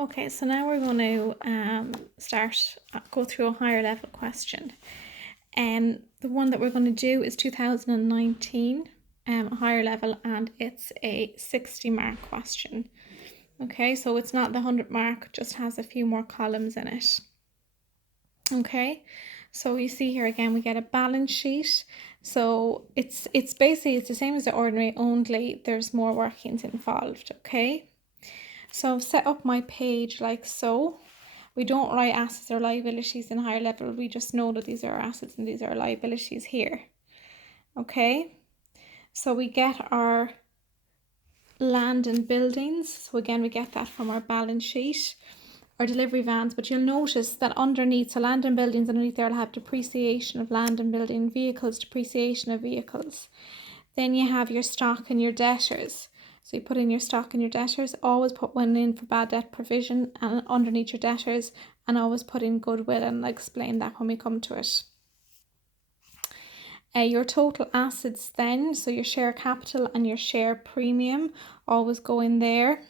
Okay, so now we're going to go through a higher level question. The one that we're going to do is 2019, a higher level, and it's a 60 mark question. Okay, so it's not the 100 mark, just has a few more columns in it. Okay, so you see here again, we get a balance sheet. So it's basically, it's the same as the ordinary, only there's more workings involved. Okay, so I've set up my page like so. We don't write assets or liabilities in higher level. We just know that these are our assets and these are our liabilities here. Okay, so we get our land and buildings. So again, we get that from our balance sheet. Our delivery vans, but you'll notice that underneath, so land and buildings, underneath there will have depreciation of land and building, vehicles, depreciation of vehicles. Then you have your stock and your debtors. So you put in your stock and your debtors, always put one in for bad debt provision and underneath your debtors, and always put in goodwill, and I'll explain that when we come to it. Your total assets then, so your share capital and your share premium, always go in there.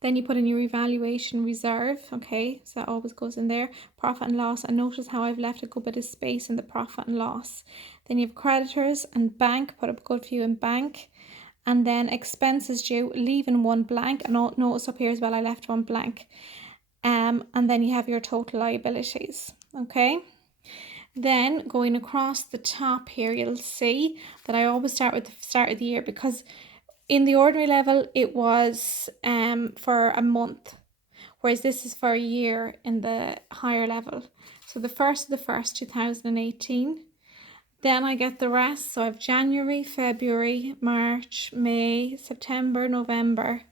Then you put in your evaluation reserve, okay, so that always goes in there. Profit and loss, and notice how I've left a good bit of space in the profit and loss. Then you have creditors and bank, put up a good few in bank. And then expenses due, leaving one blank, and notice up here as well I left one blank. And then you have your total liabilities, okay. Then going across the top here, you'll see that I always start with the start of the year, because in the ordinary level, it was for a month, whereas this is for a year in the higher level. So the 1st of the 1st, 2018. Then I get the rest. So I have January, February, March, May, September, November,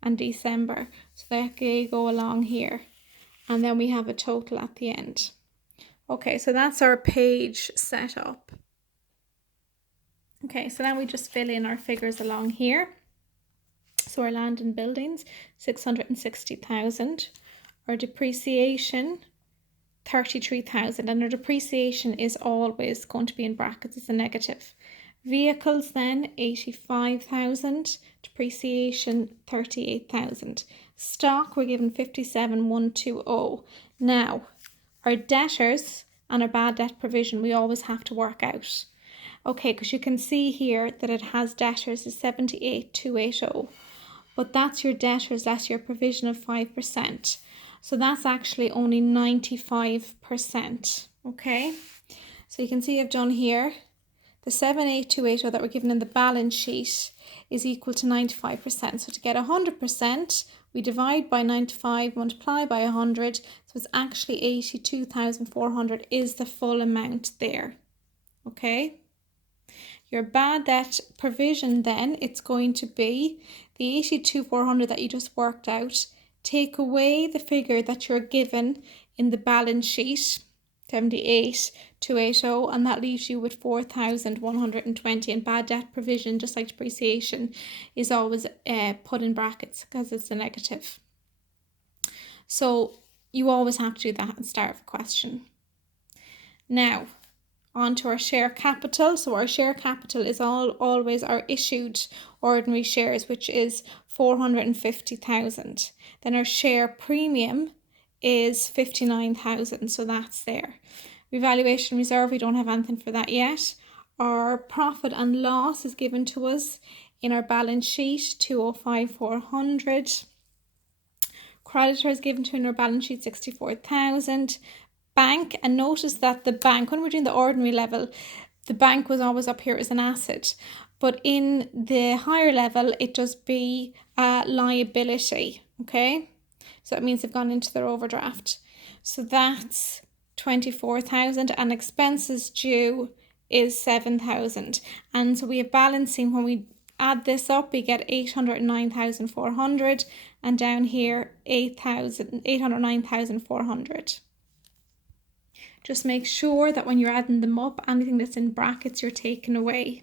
and December. So they go along here. And then we have a total at the end. Okay, so that's our page set up. Okay, so now we just fill in our figures along here. So our land and buildings, 660,000. Our depreciation, 33,000. And our depreciation is always going to be in brackets, it's a negative. Vehicles then, 85,000. Depreciation, 38,000. Stock, we're given 57,120. Now, our debtors and our bad debt provision, we always have to work out. Okay, because you can see here that it has debtors is 78,280, but that's your debtors, that's your provision of 5%. So that's actually only 95%, okay? So you can see I've done here, the 78,280 that were given in the balance sheet is equal to 95%. So to get 100%, we divide by 95, multiply by 100, so it's actually 82,400 is the full amount there, okay? Your bad debt provision then, it's going to be the 82,400 that you just worked out, take away the figure that you're given in the balance sheet, 78,280, and that leaves you with 4,120. And bad debt provision, just like depreciation, is always put in brackets because it's a negative. So you always have to do that at the start of a question. Now, on to our share capital. So our share capital is always our issued ordinary shares, which is 450,000. Then our share premium is 59,000, so that's there. Revaluation reserve, we don't have anything for that yet. Our profit and loss is given to us in our balance sheet, 205,400. Creditors given to in our balance sheet, 64,000. Bank, and notice that the bank, when we're doing the ordinary level, the bank was always up here as an asset, but in the higher level it does be a liability, okay? So it means they've gone into their overdraft. So that's 24,000, and expenses due is 7,000. And so we have balancing, when we add this up, we get 809,400, and down here 809,400. Just make sure that when you're adding them up, anything that's in brackets you're taking away.